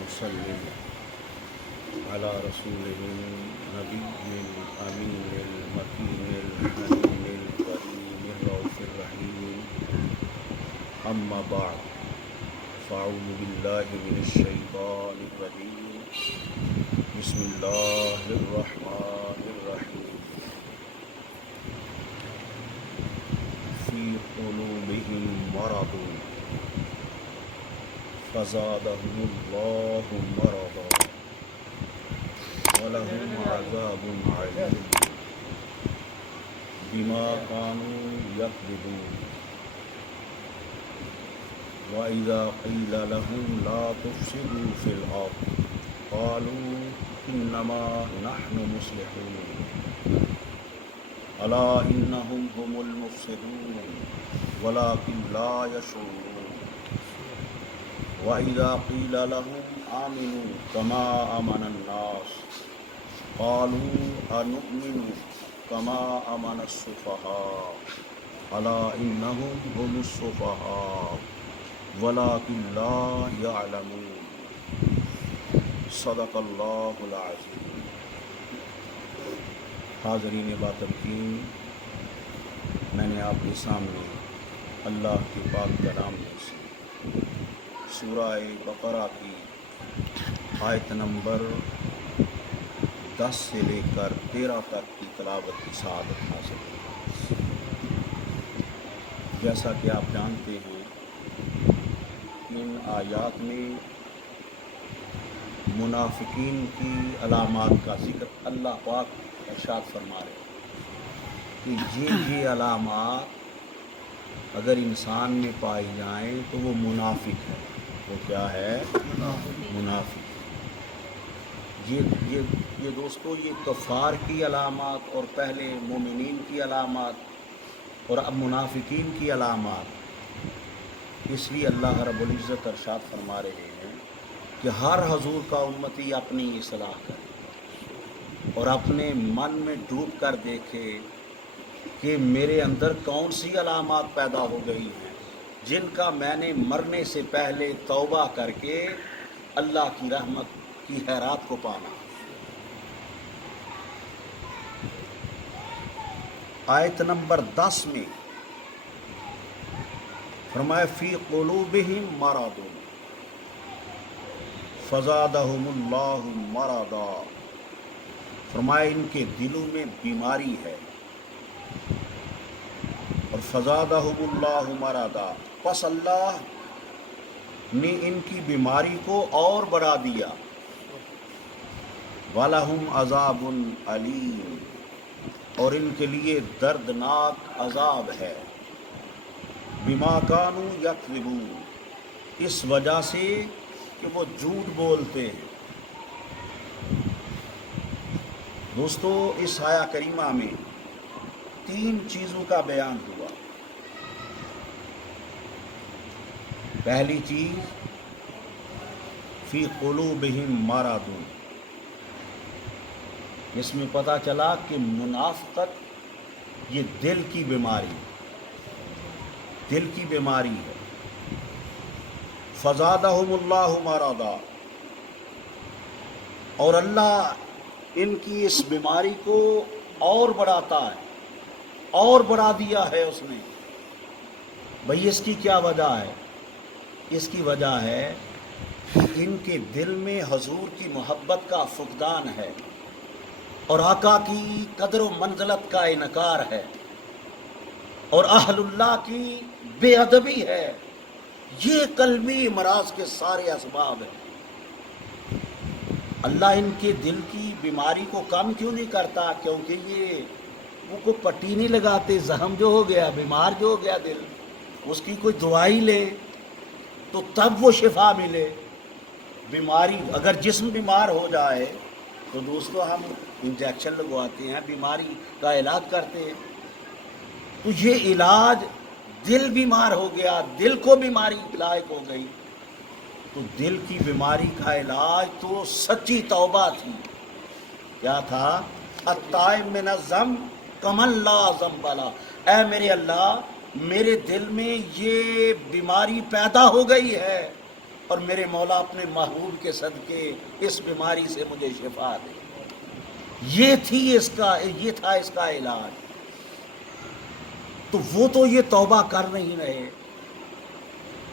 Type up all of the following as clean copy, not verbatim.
ونسلم على رسوله النبي الأمين المكين الحنين الكريم الرؤوف الرحيم أما بعد فأعوذ بالله من الشيطان الرجيم بسم الله الرحمن الرحيم في قلوبهم مرض فزادهم الله مرضا ولهم عذاب عليم بما كانوا يكذبون وإذا قيل لهم لا تفسدوا في الأرض قالوا إنما نحن مصلحون ألا إنهم هم المفسدون ولكن لا يشعرون وإذا قيل لهم آمنوا كما آمن الناس قالوا أنؤمن كما آمن السفهاء ألا إنهم هم السفهاء ولكن لا يعلمون صدق اللہ العظیم۔ حاضرین باتمکین، میں نے آپ کے سامنے اللہ کے پاک کلام میں سے سورہ بقرہ کی آیت نمبر 10 سے لے کر 13 تک کی تلاوت کی سعادت حاصل کی۔ جیسا کہ آپ جانتے ہیں، ان آیات میں منافقین کی علامات کا ذکر اللہ پاک ارشاد فرما رہے ہیں کہ یہ علامات اگر انسان میں پائی جائیں تو وہ منافق ہے۔ وہ کیا ہے؟ منافق۔ یہ دوستو، یہ کفار کی علامات اور پہلے مومنین کی علامات اور اب منافقین کی علامات، اس لیے اللہ رب العزت ارشاد فرما رہے ہیں کہ ہر حضور کا امتی اپنی اصلاح کرے اور اپنے من میں ڈوب کر دیکھے کہ میرے اندر کون سی علامات پیدا ہو گئی ہیں جن کا میں نے مرنے سے پہلے توبہ کر کے اللہ کی رحمت کی خیرات کو پانا۔ آیت نمبر 10 میں فرمایا فی قلوبہم مرض فزادہم اللہ مرضا، فرمایا ان کے دلوں میں بیماری ہے اور فزادہم اللہ مرضا، پس اللہ نے ان کی بیماری کو اور بڑھا دیا۔ وَلَهُمْ عَذَابٌ عَلِيمٌ، اور ان کے لیے دردناک عذاب ہے۔ بِمَا كَانُوا يَكْذِبُونَ، اس وجہ سے کہ وہ جھوٹ بولتے ہیں۔ دوستو، اس آیہ کریمہ میں 3 چیزوں کا بیان ہوا۔ پہلی چیز فی قلوبہم مرض، اس میں پتہ چلا کہ منافقت یہ دل کی بیماری ہے۔ فزادہم اللہ مرضا، اور اللہ ان کی اس بیماری کو اور بڑھاتا ہے، اور بڑھا دیا ہے اس نے۔ بھئی اس کی کیا وجہ ہے؟ اس کی وجہ ہے کہ ان کے دل میں حضور کی محبت کا فقدان ہے اور آقا کی قدر و منزلت کا انکار ہے اور اہل اللہ کی بے ادبی ہے۔ یہ قلبی امراض کے سارے اسباب ہیں۔ اللہ ان کے دل کی بیماری کو کم کیوں نہیں کرتا؟ کیونکہ یہ وہ کو پٹی نہیں لگاتے۔ زخم جو ہو گیا، بیمار جو ہو گیا دل، اس کی کوئی دوائی لے تو تب وہ شفا ملے۔ بیماری اگر جسم بیمار ہو جائے تو دوستو ہم انجیکشن لگواتے ہیں، بیماری کا علاج کرتے ہیں۔ تو یہ علاج، دل بیمار ہو گیا، دل کو بیماری لائق ہو گئی، تو دل کی بیماری کا علاج تو سچی توبہ تھی۔ کیا تھا؟ التائب من الذنب کمن لا ذنب لہ، اے میرے اللہ، میرے دل میں یہ بیماری پیدا ہو گئی ہے اور میرے مولا اپنے محبوب کے صدقے اس بیماری سے مجھے شفا دے۔ یہ تھا اس کا علاج۔ تو وہ تو یہ توبہ کر نہیں رہے،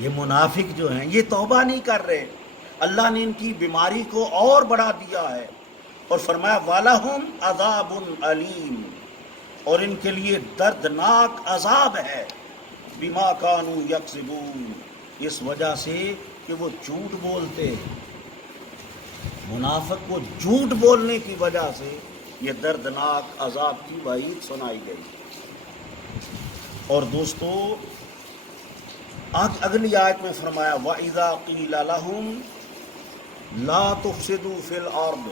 یہ منافق جو ہیں یہ توبہ نہیں کر رہے۔ اللہ نے ان کی بیماری کو اور بڑھا دیا ہے اور فرمایا وَلَهُمْ عَذَابٌ عَلِيمٌ، اور ان کے لیے دردناک عذاب ہے، بِمَا كَانُوا يَكْذِبُونَ، اس وجہ سے کہ وہ جھوٹ بولتے ہیں۔ منافق کو جھوٹ بولنے کی وجہ سے یہ دردناک عذاب کی وعید سنائی گئی۔ اور دوستو اگلی آیت میں فرمایا وَإِذَا قِيلَ لَهُمْ لَا تُفْسِدُوا فِي الْأَرْضِ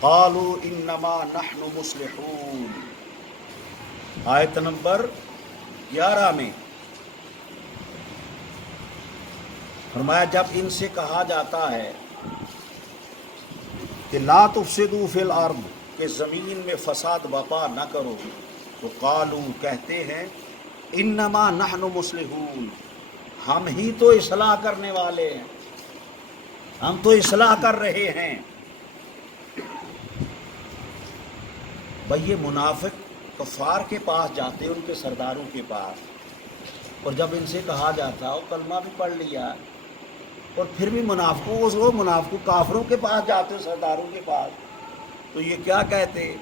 قَالُوا إِنَّمَا نَحْنُ مُصْلِحُونَ، آیت نمبر 11 میں فرمایا جب ان سے کہا جاتا ہے کہ لا تفسدوا فی الارض، کہ زمین میں فساد برپا نہ کرو، تو قالو کہتے ہیں انما نحن مصلحون، ہم ہی تو اصلاح کرنے والے ہیں، ہم تو اصلاح کر رہے ہیں۔ بھئی یہ منافق کفار کے پاس جاتے ان کے سرداروں کے پاس، اور جب ان سے کہا جاتا وہ کلمہ بھی پڑھ لیا، اور پھر بھی منافقوں کافروں کے پاس جاتے سرداروں کے پاس، تو یہ کیا کہتے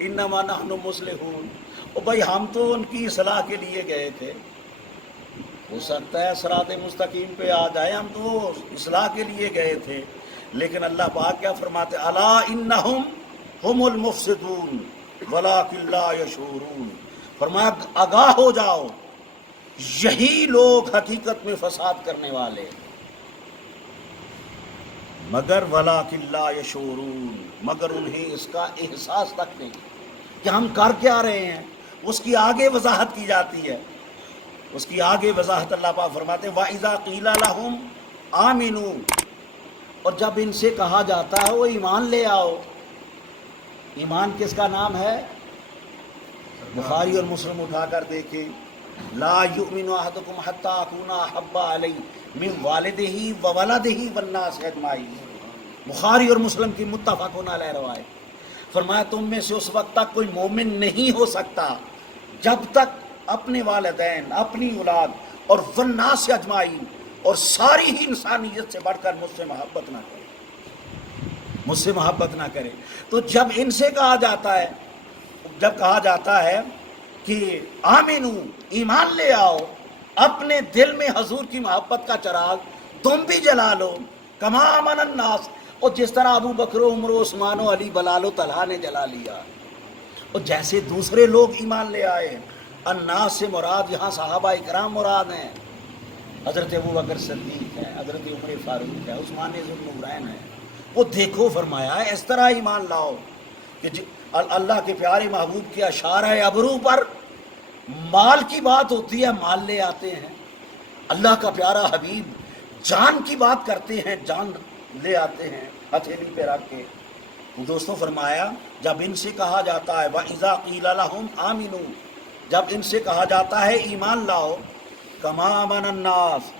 انما نحن مصلحون، اور بھائی ہم تو ان کی اصلاح کے لیے گئے تھے، ہو سکتا ہے صراط مستقیم پہ آ جائے، ہم تو اصلاح کے لیے گئے تھے۔ لیکن اللہ پاک کیا فرماتے الا انہم ہم المفسدون ولکن لا یشعرون، فرمایا آگاہ ہو جاؤ، یہی لوگ حقیقت میں فساد کرنے والے، مگر ولکن لا یشعرون، مگر انہیں اس کا احساس تک نہیں کہ ہم کر کیا رہے ہیں۔ اس کی آگے وضاحت کی جاتی ہے، اس کی آگے وضاحت اللہ پاک فرماتے ہیں وَإِذَا قِيلَ لَهُمْ آمِنُوا، اور جب ان سے کہا جاتا ہے وہ ایمان لے آؤ۔ ایمان کس کا نام ہے؟ بخاری اور مسلم اٹھا کر دیکھیں، لا یؤمن احدکم حتی اکون احب علیہ من والدہ وولدہ والناس اجمعین، بخاری اور مسلم کی متفق علیہ روایت۔ فرمایا تم میں سے اس وقت تک کوئی مومن نہیں ہو سکتا جب تک اپنے والدین، اپنی اولاد اور والناس اجمعین، اور ساری ہی انسانیت سے بڑھ کر مجھ سے محبت نہ کرے، مجھ سے محبت نہ کرے۔ تو جب ان سے کہا جاتا ہے، جب کہا جاتا ہے کہ آمنو، ایمان لے آؤ، اپنے دل میں حضور کی محبت کا چراغ تم بھی جلا لو، کما آمن الناس، اور جس طرح ابو بکر و عمر و عثمان و علی بلال و طلحہ نے جلا لیا، اور جیسے دوسرے لوگ ایمان لے آئے۔ الناس سے مراد یہاں صحابہ اکرام مراد ہیں، حضرت ابو بکر صدیق ہے، حضرت عمر فاروق ہے، عثمان ذو النورین ہے۔ وہ دیکھو فرمایا اس طرح ایمان لاؤ کہ اللہ کے پیارے محبوب کی اشارہ ابرو پر مال کی بات ہوتی ہے، مال لے آتے ہیں۔ اللہ کا پیارا حبیب جان کی بات کرتے ہیں، جان لے آتے ہیں ہتھیلی پہ رکھ کے۔ تو دوستوں فرمایا جب ان سے کہا جاتا ہے وَإِذَا قِيلَ لَهُمْ آمِنُوا، جب ان سے کہا جاتا ہے ایمان لاؤ، کما آمن الناس،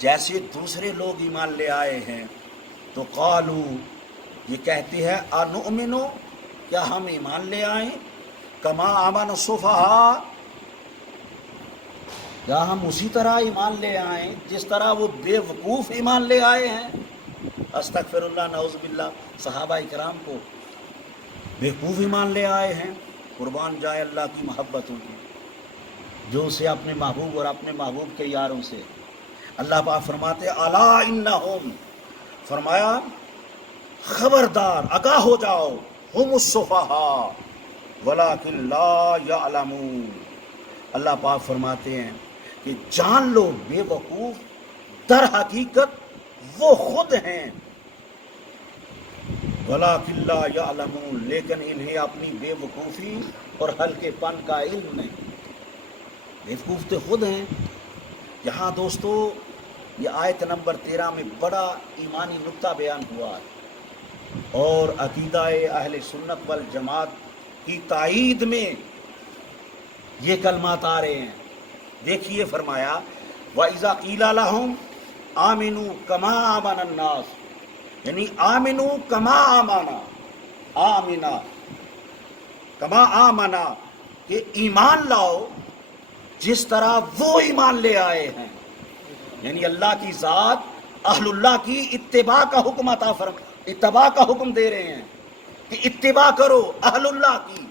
جیسے دوسرے لوگ ایمان لے آئے ہیں، تو قالو، یہ کہتے ہیں انؤمن، کیا ہم ایمان لے آئیں، کما آمن السفہاء، کیا ہم اسی طرح ایمان لے آئیں جس طرح وہ بے وقوف ایمان لے آئے ہیں۔ استغفر اللہ، نعوذ باللہ، صحابہ اکرام کو بے وقوف ایمان لے آئے ہیں۔ قربان جائے اللہ کی محبتوں کی، جو اسے اپنے محبوب اور اپنے محبوب کے یاروں سے۔ اللہ پاک فرماتے الا انہم، فرمایا خبردار، آگاہ ہو جاؤ، ہم السفہاء ولکن لا یعلمون، اللہ پاک فرماتے ہیں کہ جان لو بے وقوف در حقیقت وہ خود ہیں، وَلَٰكِن لَا يَعْلَمُونَ، لیکن انہیں اپنی بے وقوفی اور ہلکے پن کا علم نہیں، بے وقوف تو خود ہیں۔ یہاں دوستو یہ آیت نمبر 13 میں بڑا ایمانی نقطہ بیان ہوا ہے، اور عقیدہ اہل سنت والجماعت کی تائید میں یہ کلمات آ رہے ہیں دیکھیے فرمایا وَإِذَا قِيلَ لَهُمْ آمِنُوا كَمَا آمَنَ النَّاسُ، یعنی آمنوا کما آمنا، آمنا کما آمنا، کہ ایمان لاؤ جس طرح وہ ایمان لے آئے ہیں، یعنی اللہ کی ذات اہل اللہ کی اتباع کا حکم اتباع کا حکم دے رہے ہیں کہ اتباع کرو اہل اللہ کی،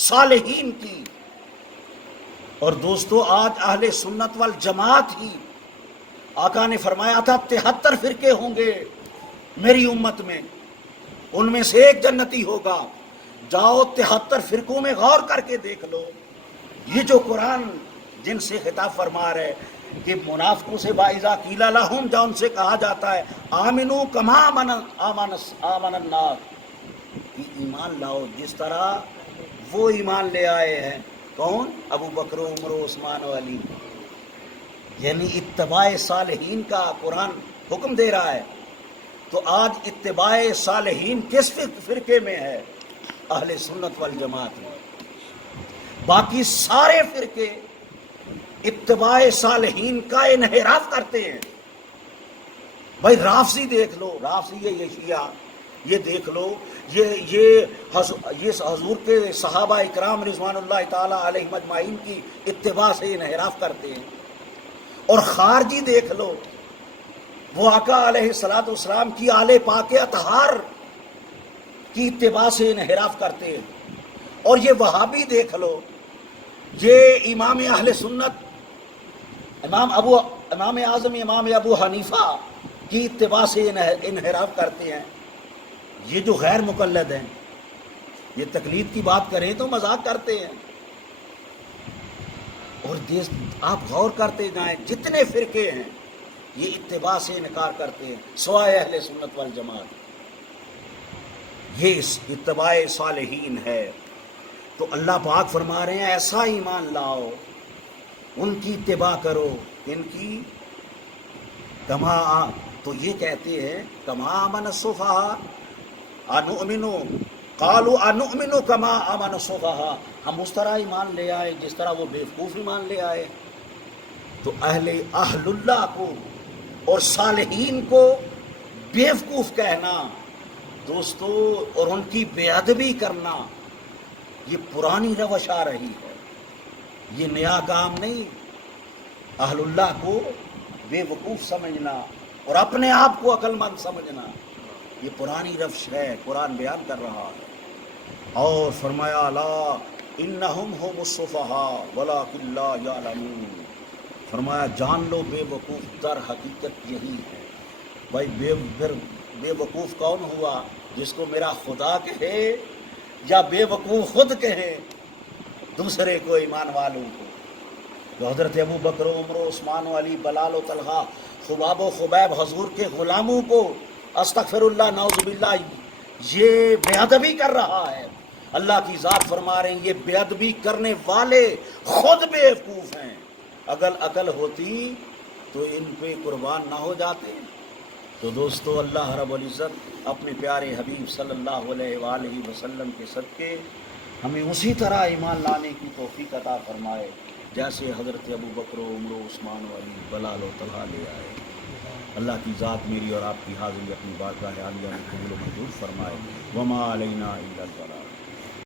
صالحین کی۔ اور دوستو آج اہل سنت والجماعت ہی، آقا نے فرمایا تھا 73 فرقے ہوں گے میری امت میں، ان میں سے ایک جنتی ہوگا۔ جاؤ 73 فرقوں میں غور کر کے دیکھ لو، یہ جو قرآن جن سے خطاب فرما رہے کہ منافقوں سے وَإِذَا قِيلَ لَهُمْ، جب ان سے کہا جاتا ہے آمنوا کما آمن الناس، کہ ایمان لاؤ جس طرح وہ ایمان لے آئے ہیں۔ کون؟ ابو بکر و عمر و عثمان و علی، یعنی اتباع صالحین کا قرآن حکم دے رہا ہے۔ تو آج اتباع صالحین کس فرقے میں ہے؟ اہل سنت والجماعت میں۔ باقی سارے فرقے اتباع صالحین کا انحراف کرتے ہیں۔ بھائی رافضی دیکھ لو، رافضی یہ شیعہ، یہ دیکھ لو، یہ حضور کے صحابہ اکرام رضوان اللہ تعالی علیہم اجمعین کی اتباع سے انحراف کرتے ہیں۔ اور خارجی دیکھ لو، وہ آقا علیہ الصلوۃ والسلام کی آل پاک اطہار کی اتباع سے انحراف کرتے ہیں۔ اور یہ وہابی دیکھ لو، یہ امام اہل سنت امام اعظم امام ابو حنیفہ کی اتباع سے انحراف کرتے ہیں۔ یہ جو غیر مقلد ہیں، یہ تقلید کی بات کریں تو مذاق کرتے ہیں۔ اور آپ غور کرتے جائیں، جتنے فرقے ہیں یہ اتباع سے انکار کرتے ہیں سوائے اہل سنت والجماعت۔ یہ اتباع صالحین ہے۔ تو اللہ پاک فرما رہے ہیں ایسا ایمان لاؤ، ان کی اتباع کرو، ان کی کما، تو یہ کہتے ہیں کما آمن السفہاء انؤمن، قالوا انؤمن کما آمن السفہاء، ہم اس طرح ایمان لے آئے جس طرح وہ بیوقوف ایمان لے آئے۔ تو اہل اللہ کو اور صالحین کو بیوقوف کہنا دوستو، اور ان کی بے ادبی کرنا، یہ پرانی روش آ رہی ہے، یہ نیا کام نہیں۔ اہل اللہ کو بے وقوف سمجھنا اور اپنے آپ کو عقل مند سمجھنا، یہ پرانی روش ہے، قرآن بیان کر رہا ہے۔ اور فرمایا لا انہم هم السفہاء ولکن لا یعلمون، فرمایا جان لو بے وقوف در حقیقت یہی ہے۔ بھائی بے وقوف کون ہوا؟ جس کو میرا خدا کہے یا بے وقوف خود کہے دوسرے کو، ایمان والوں کو۔ تو حضرت ابو بکر و عمر و عثمان و علی، بلال و طلحہ، خباب و خبیب، حضور کے غلاموں کو استغفر اللہ نعوذ باللہ یہ بے ادبی کر رہا ہے۔ اللہ کی ذات فرما رہے ہیں یہ بے ادبی کرنے والے خود بیوقوف ہیں، اگر عقل ہوتی تو ان پہ قربان نہ ہو جاتے۔ تو دوستو اللہ رب العزت اپنے پیارے حبیب صلی اللہ علیہ وآلہ وسلم کے صدقے ہمیں اسی طرح ایمان لانے کی توفیق عطا فرمائے جیسے حضرت ابو بکر و عمر و عثمان و علی، بلال و طلحہ لے آئے۔ اللہ کی ذات میری اور آپ کی حاضری اپنی بارگاہ عالیہ میں قبول و منظور فرمائے۔ وما علینا الا البلاغ۔